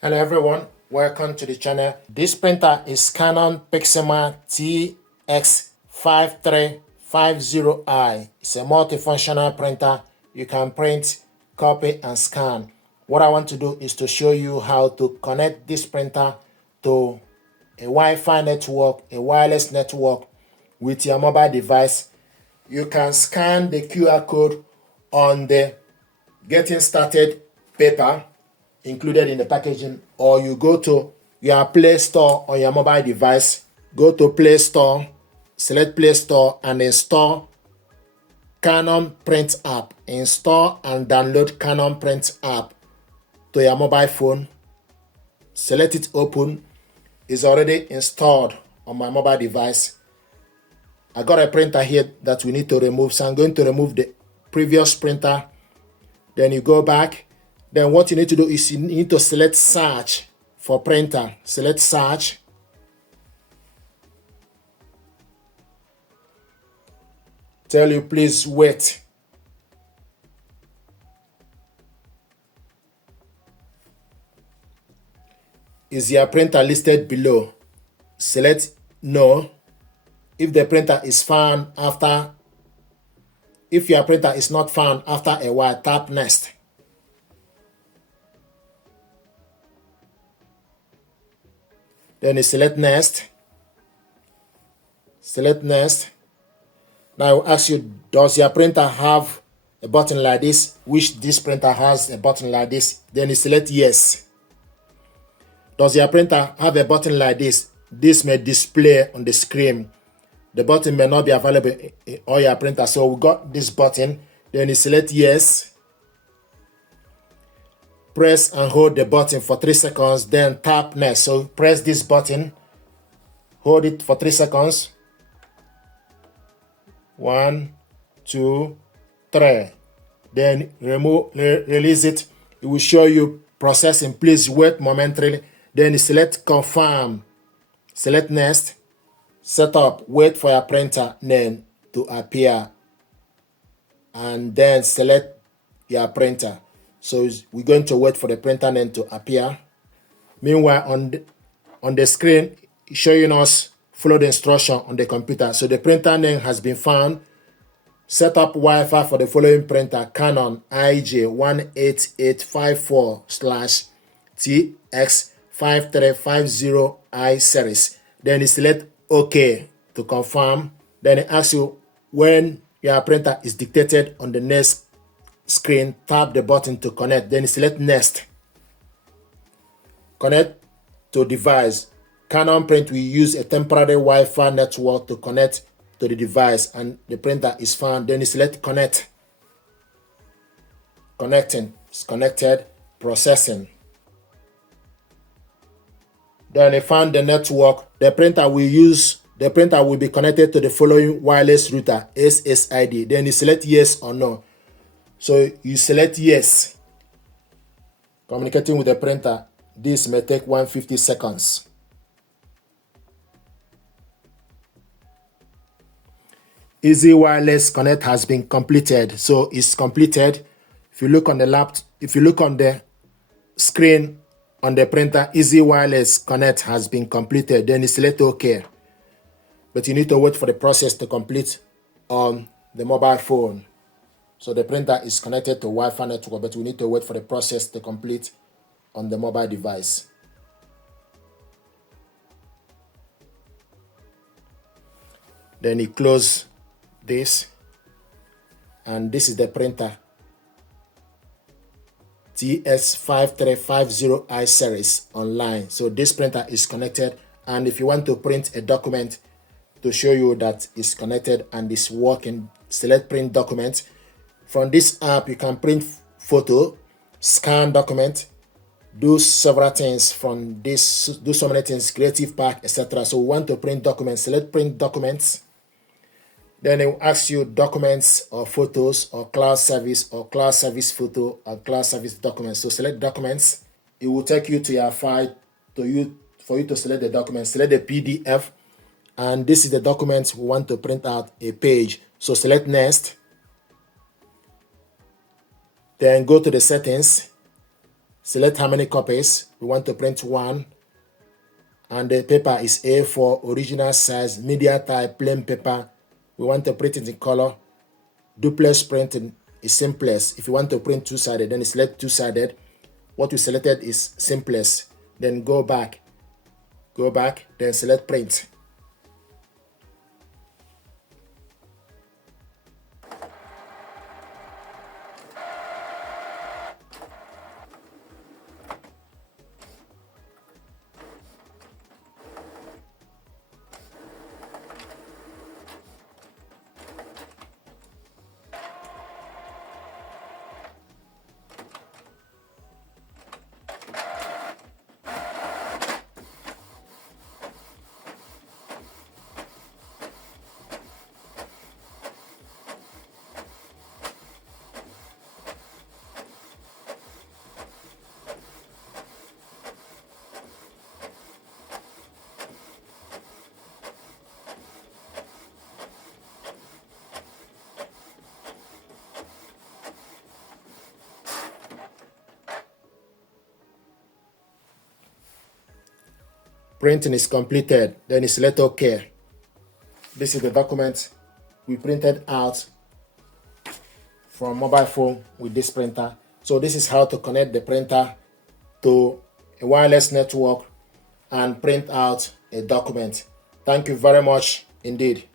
Hello everyone, welcome to the channel. This printer is Canon Pixma TS5350i. It's a multifunctional printer. You can print, copy and scan. What I want to do is to show you how to connect this printer to a Wi-Fi network, a wireless network with your mobile device. You can scan the QR code on the getting started paper included in the packaging, or you go to your Play Store on your mobile device, go to Play Store, select Play Store and install Canon Print app. Install and download Canon Print app to your mobile phone. Select it, open. It's already installed on my mobile device. I got a printer here that we need to remove, so I'm going to remove the previous printer. Then you go back. Then what you need to do is you need to select search for printer. Select search. Tell you please wait. Is your printer listed below? Select no. If the printer is found after, if your printer is not found after a while, tap next. Then you select next. Select next. Now I will ask you, does your printer have a button like this? Which this printer has a button like this? Then you select yes. Does your printer have a button like this? This may display on the screen. The button may not be available in all your printers. So we got this button. Then you select yes. Press and hold the button for 3 seconds, then tap next. So press this button, hold it for 3 seconds. 1, 2, 3. Then release it. It will show you processing. Please wait momentarily. Then you select confirm. Select next. Setup. Wait for your printer name to appear. And then select your printer. So we're going to wait for the printer name to appear. Meanwhile, on the screen, showing us follow the instruction on the computer. So the printer name has been found. Set up Wi-Fi for the following printer: Canon IJ18854/TX5350i series. Then you select OK to confirm. Then it asks you when your printer is dictated on the next screen, tap the button to connect. Then select next. Connect to device. Canon Print will use a temporary Wi-Fi network to connect to the device, and the printer is found. Then select connect. Connecting. It's connected. Processing. Then I found the network. The printer will be connected to the following wireless router, SSID. Then you select yes or no. So you select yes. Communicating with the printer. This may take 150 seconds. Easy wireless connect has been completed. So it's completed. If you look on the screen on the printer, easy wireless connect has been completed. Then you select OK. But you need to wait for the process to complete on the mobile phone. So the printer is connected to Wi-Fi network, but we need to wait for the process to complete on the mobile device. Then you close this, and this is the printer TS5350i series online. So this printer is connected, and if you want to print a document to show you that it's connected and it's working, select print document. From this app, you can print photo, scan document, do several things from this, do so many things, creative pack, etc. So we want to print documents, select print documents. Then it will ask you documents or photos or cloud service photo or cloud service documents. So select documents. It will take you to your file for you to select the document. Select the PDF, and this is the document we want to print out a page. So select next. Then go to the settings, Select how many copies. We want to print 1. And the paper is A4, original size, media type, plain paper. We want to print it in color. Duplex printing is simplest. If you want to print two-sided, then select two-sided. What we selected is simplest. Then go back, then select print. Printing is completed, then you select OK. This is the document we printed out from mobile phone with this printer. So this is how to connect the printer to a wireless network and print out a document. Thank you very much indeed.